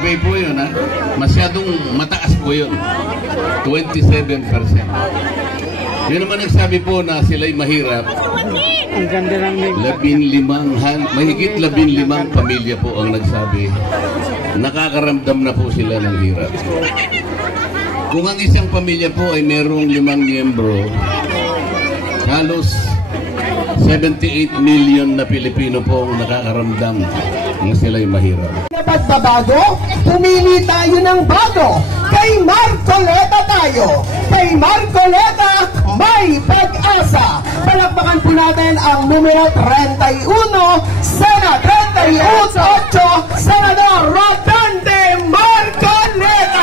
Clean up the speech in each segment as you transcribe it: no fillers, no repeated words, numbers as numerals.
Survey po yun, ha? Masyadong mataas po yun. 27%. Yun naman nagsabi po na sila'y mahirap. Ang ganda ng mahigit 15 pamilya po ang nagsabi. Nakakaramdam na po sila ng hirap. Kung ang isang pamilya po ay merong 5 miyembro, halos 78 million na Pilipino po ang nakakaramdam ng sila'y mahirap. Pagbabago, pumili tayo ng bago. Kay Marcoleta tayo. Kay Marcoleta, may pag-asa. Palakpakan po natin ang numero 31, Sena 38, Senador Rodante Marcoleta.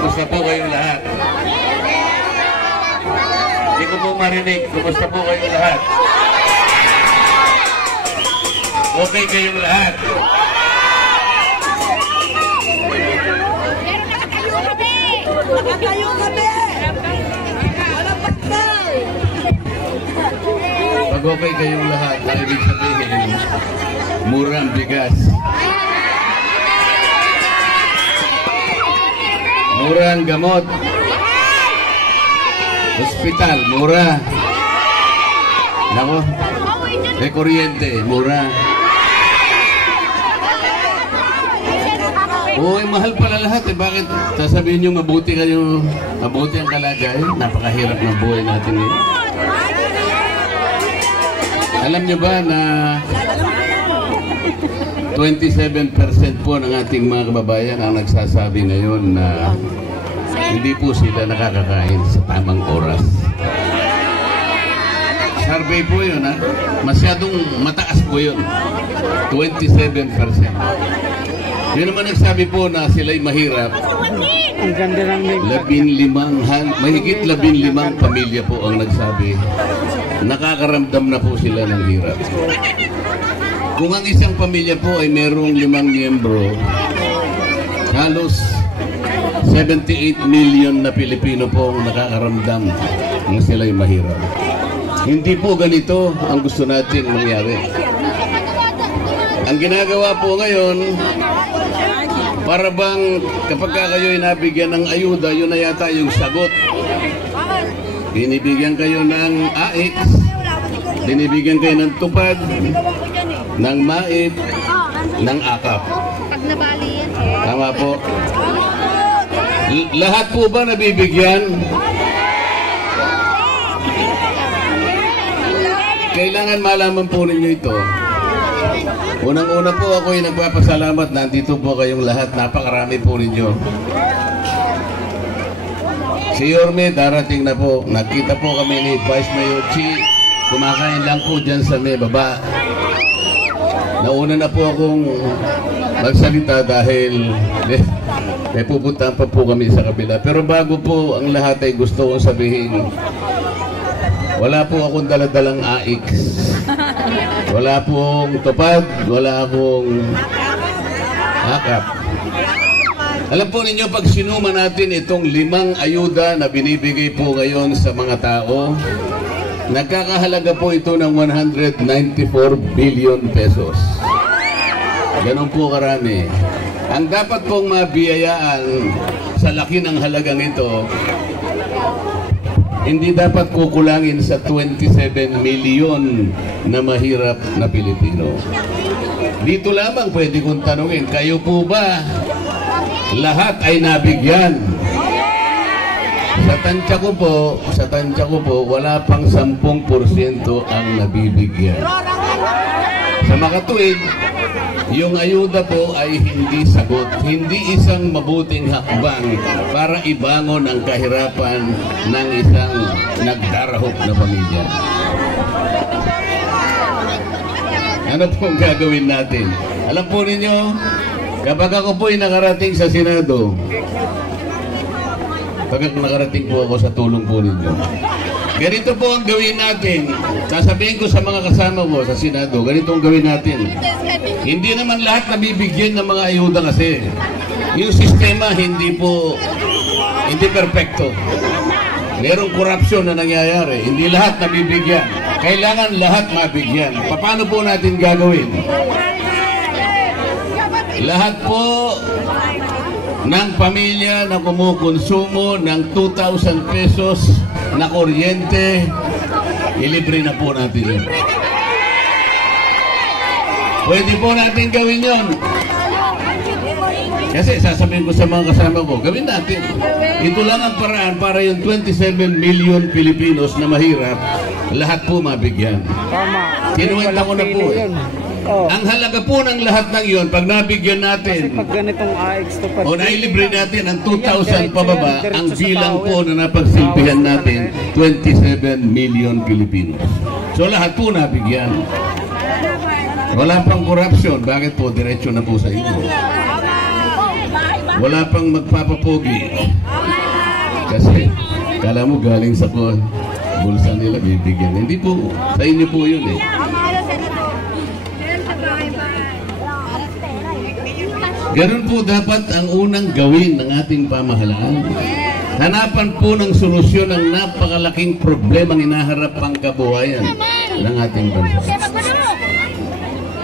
Kumusta po kayong lahat? Hindi ko po marinig. Kumusta po kayong lahat? Okay kayong lahat? Nakatayo kami! Walang patay! Pag okay kayong lahat, ang ibig sabihin, mura ang bigas. Mura ang gamot. Hospital, mura. Nako, kuryente, mura. Uy, mahal pala lahat eh. Bakit sasabihin nyo mabuti ang kalagayan? Napakahirap ng buhay natin eh. Alam nyo ba na 27% po ng ating mga kababayan ang nagsasabi ngayon na hindi po sila nakakakain sa tamang oras. Survey po yun, ha? Masyadong mataas po yun. 27%. Yun naman nagsabi po na sila'y mahirap. Ang ganda ng mahigit 15 pamilya po ang nagsabi. Nakakaramdam na po sila ng hirap. Kung ang isang pamilya po ay merong 5 miyembro, halos 78 million na Pilipino po ang nakakaramdam ng sila'y mahirap. Hindi po ganito ang gusto natin mangyari. Ang ginagawa po ngayon, para bang kapag kayo'y nabigyan ng ayuda, yun na yata yung sagot. Binibigyan kayo ng AX, binibigyan kayo ng tupad, ng MAIP, ng AKAP. Tama po. Lahat po ba nabibigyan? Kailangan malaman po ninyo ito. Unang-una po ako ay nagpapasalamat. Nandito po kayong lahat. Napakarami po ninyo. Si Yorme, darating na po. Nakita po kami ni Vice Mayor Chi. Kumakain lang po dyan sa may baba. Nauna na po akong magsalita dahil may pupuntahan pa po kami sa kabila. Pero bago po ang lahat ay gusto kong sabihin, wala po akong daladalang AX. Wala pong tupad, wala akong AKAP. Alam po ninyo, pag sinuma natin itong 5 ayuda na binibigay po ngayon sa mga tao, nagkakahalaga po ito ng 194 billion pesos. Ganon po karami. Ang dapat pong mabiyayaan sa laki ng halagang ito, hindi dapat kukulangin sa 27 million na mahirap na Pilipino. Dito lamang pwede kong tanungin, kayo po ba lahat ay nabigyan? Sa tansya ko po, wala pang 10% ang nabibigyan. Sa makatuwid, yung ayuda po ay hindi sagot, hindi isang mabuting hakbang para ibangon ang kahirapan ng isang nagdarahop na pamilya. Ano pong gagawin natin? Alam po ninyo, kapag ako po'y nakarating sa Senado, pagkat nakarating po ako sa tulong po ninyo, ganito po ang gawin natin. Sasabihin ko sa mga kasama ko sa Senado, ganito ang gawin natin. Hindi naman lahat nabibigyan ng mga ayuda kasi. Yung sistema hindi perfecto. Merong korupsyon na nangyayari. Hindi lahat nabibigyan. Kailangan lahat mabigyan. Paano po natin gagawin? Lahat po ng pamilya na kumukonsumo ng 2,000 pesos na kuryente, ilibre na po natin yun. Pwede po natin gawin yun. Kasi sasabihin ko sa mga kasama ko, gawin natin. Ito lang ang paraan para yung 27 million Pilipinos na mahirap, lahat po mabigyan. Kinuwenta ko na po eh. Ang halaga po ng lahat ng yun, pag nabigyan natin, Pag ganitong AX to o nailibre natin ang 2,000 pababa, ang bilang po na napagsilbihan natin, 27 million Pilipinos. So lahat po nabigyan. Wala pang korupsyon, bakit po diretso na po sa inyo? Wala pang magpapapogi. Kasi, kala mo galing sa bulsa nila, bibigyan. Hindi po, sa inyo po yun eh. Ganun po dapat ang unang gawin ng ating pamahalaan. Hanapan po ng solusyon ng napakalaking problemang hinaharap ang kabuhayan ng ating bansa.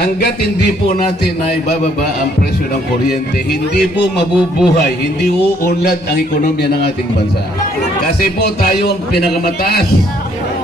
Hanggat hindi po natin na ibababa ang presyo ng kuryente, hindi po mabubuhay, hindi uunlad ang ekonomiya ng ating bansa. Kasi po tayo ang pinakamataas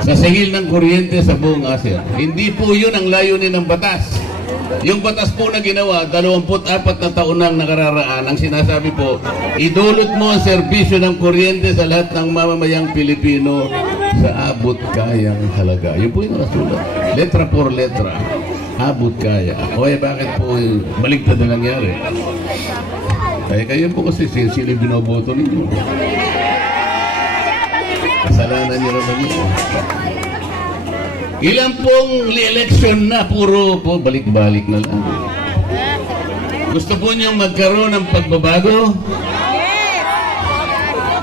sa singil ng kuryente sa buong Asia. Hindi po yun ang layunin ng batas. Yung batas po na ginawa, 24 na taon nang nakararaan, ang sinasabi po, idulot mo ang serbisyo ng kuryente sa lahat ng mamamayang Pilipino sa abot kayang halaga. Yun po yung nakasulat. Letra por letra. Abot kaya. O bakit po baligtad na nangyari? Kaya kayo po kasi sila binoboto ninyo. Kasalanan nyo naman yun. Ilang pong election na, puro po balik-balik na lang. Gusto po niyong magkaroon ng pagbabago?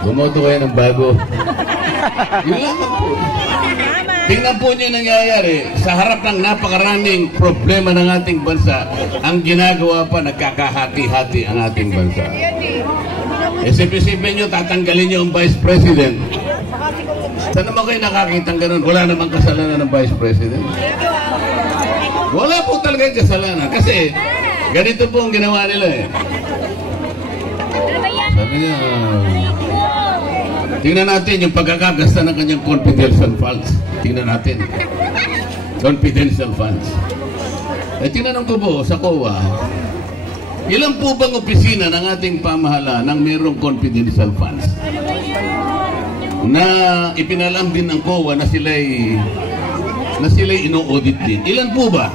Bumoto kayo ng bago. Yun lang po. Tingnan po niyo nangyayari sa harap ng napakaraming problema ng ating bansa, ang ginagawa pa, nagkakahati-hati ang ating bansa. Isip-isipin niyo, tatanggalin niyo ang Vice President. Saan naman kayo nakakita ng ganun? Wala namang kasalanan ng Vice President. Wala po talaga kasalanan. Kasi ganito po ang ginawa nila eh. Sabi niya, tingnan natin yung pagkakagasta ng kanyang confidential funds. Tingnan natin. Confidential funds. Eh, tinanong ko po sa COA, ilan po bang opisina ng ating pamahalaan nang mayroong confidential funds? Na ipinalam din ng COA na sila'y ino-audit din. Ilan po ba?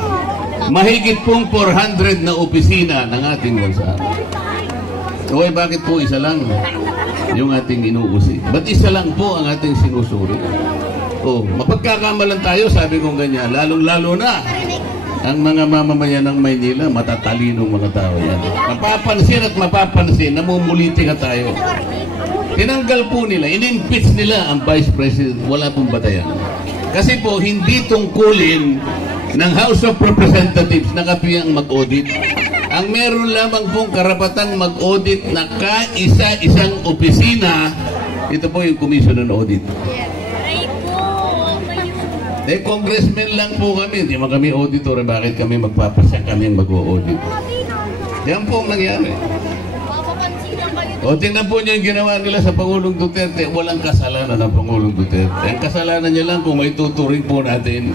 Mahigit pong 400 na opisina ng ating bansa. So, bakit po isa lang yung ating inuusi? Ba't isa lang po ang ating sinusuri? Oh, mapagkakamalan tayo, sabi kong ganyan, lalong-lalo na ang mga mamamayan ng Maynila, matatalinong mga tao yan. Mapapansin at mapapansin, namumuliti ka tayo. Tinanggal po nila, in-impeach nila ang Vice President, wala pong batayan. Kasi po, hindi tungkulin ng House of Representatives na kapiyang mag-audit. Ang meron lamang pong karapatang mag-audit na kaisa-isang opisina, ito po yung Commission on Audit. Eh, congressmen lang po kami, hindi man kami auditor, bakit kami magpapasya kami mag-audit? Yan po ang nangyari. O, tingnan po niyo yung ginawa nila sa Pangulong Duterte, walang kasalanan ng Pangulong Duterte. Ang kasalanan niya lang kung may tuturing po natin.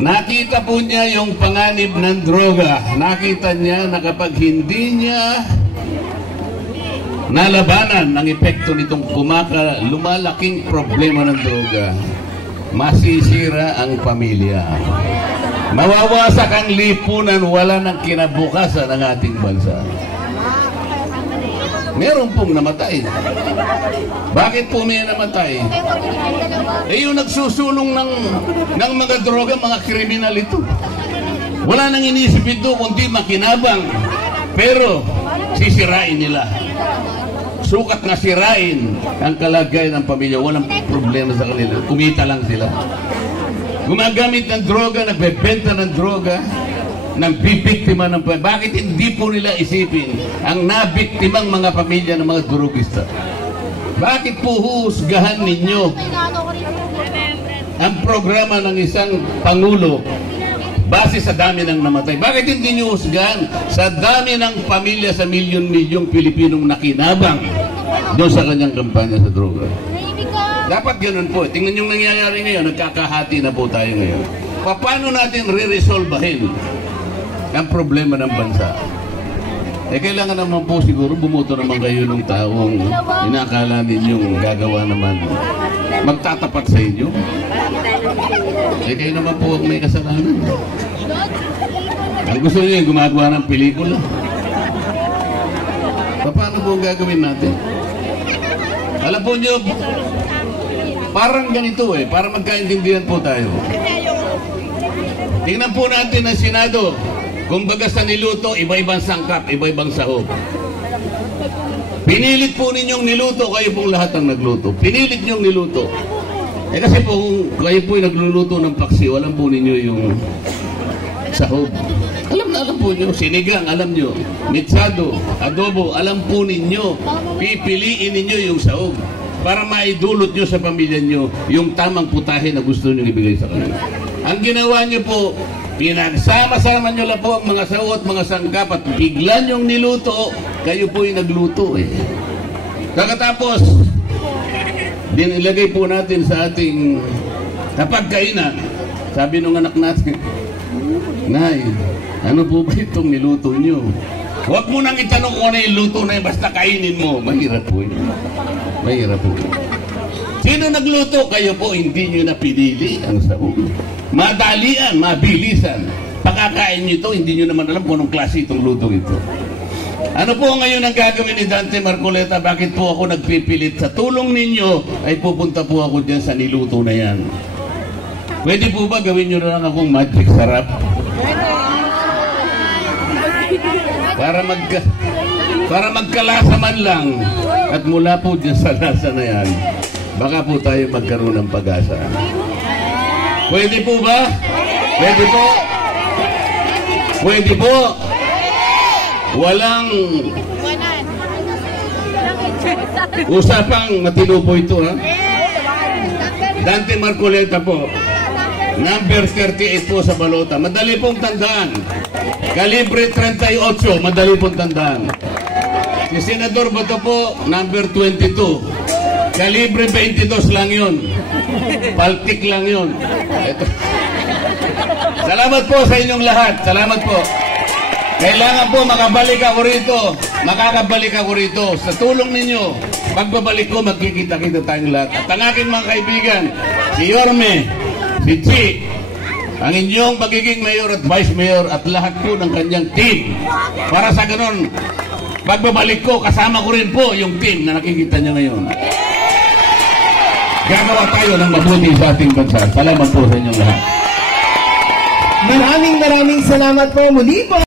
Nakita po niya yung panganib ng droga. Nakita niya na kapag hindi niya nalabanan ang epekto nitong lumalaking problema ng droga, masisira ang pamilya. Mawawasak ang lipunan, wala ng kinabukasan ng ating bansa. Meron pong namatay. Bakit po may namatay? Yung nagsusulong ng mga droga, mga kriminal ito. Wala nang inisip ito kundi makinabang. Pero sisirain nila. Sukat na sirain ang kalagayan ng pamilya. Walang problema sa kanila. Kumita lang sila. Gumagamit ng droga, nagbebenta ng droga, nang bibiktima ng pamilya. Bakit hindi po nila isipin ang nabiktimang mga pamilya ng mga drogista? Bakit po husgahan ninyo ang programa ng isang pangulo base sa dami ng namatay? Bakit hindi nyo husgahan sa dami ng pamilya sa milyon-milyong Pilipinong nakinabang doon sa kanyang kampanya sa droga? Dapat ganun po. Tingnan yung nangyayari ngayon, nagkakahati na po tayo ngayon. Paano natin re-resolvahin ang problema ng bansa? Kailangan naman po siguro bumuto naman kayo ng taong inakala ninyong gagawa naman, magtatapat sa inyo. Kayo naman po ang may kasalanan. Ang gusto niyo yung gumagawa ng pelikula. Paano po ang gagawin natin? Alam po niyo, parang ganito para magkaintindihan po tayo. Tingnan po natin ang Senado. Kumbaga sa niluto, iba-ibang sangkap, iba-ibang sahog. Pinilit po ninyong niluto, kayo pong lahat ang nagluto. Pinilit ninyong niluto. Kasi po kung kayo po yung nagluluto ng paksi, alam po ninyo yung sahog. Alam po nyo, sinigang, alam nyo. Mitsado, adobo, alam po ninyo. Pipiliin ninyo yung sahog para maidulot nyo sa pamilya nyo yung tamang putahe na gusto nyo ibigay sa kanila. Ang ginawa nyo po, pinagsama-sama nyo lang po ang mga sahog at mga sangkap at bigla nyong niluto, kayo po yung nagluto Kakatapos, dinilagay po natin sa ating napagkainan. Sabi nung anak natin, Nay, ano po ba itong niluto nyo? Huwag mo nang itanong kung ano yung luto na yun, basta kainin mo. Mahirap po yun. Mahirap po. Sino nagluto? Kayo po, hindi nyo napinili ang sahog. Madalian, mabilisan. Pagkakain nyo ito, hindi nyo naman alam kung anong klase itong luto ito. Ano po ngayon ang gagawin ni Dante Marcoleta? Bakit po ako nagpipilit? Sa tulong ninyo, ay pupunta po ako dyan sa niluto na yan. Pwede po ba gawin nyo na lang akong magic sarap? Para magkalasa man lang. At mula po dyan sa lasa na yan, baka po tayo magkaroon ng pag-asa. Pwede po ba? Pwede po? Pwede po? Walang usapang matino po ito, ha? Dante Marcoleta po, number 38 po sa balota. Madali pong tandaan. Kalibre 38, madali pong tandaan. Si Senador Bato po, number 22. Kalibre 22 lang yun. Paltik lang yun. Ito. Salamat po sa inyong lahat. Salamat po. Kailangan po makabalik ako rito. Makakabalik ako rito. Sa tulong ninyo, pagbabalik ko, magkikita-kita tayong lahat. At ang aking mga kaibigan, si Yorme, si Chi, ang inyong magiging mayor at vice mayor at lahat po ng kanyang team. Para sa ganun, pagbabalik ko, kasama ko rin po yung team na nakikita nyo ngayon. Gagawa tayo ng mabuti sa ating bansa. Salamat po sa inyong lahat. Maraming salamat po muli po.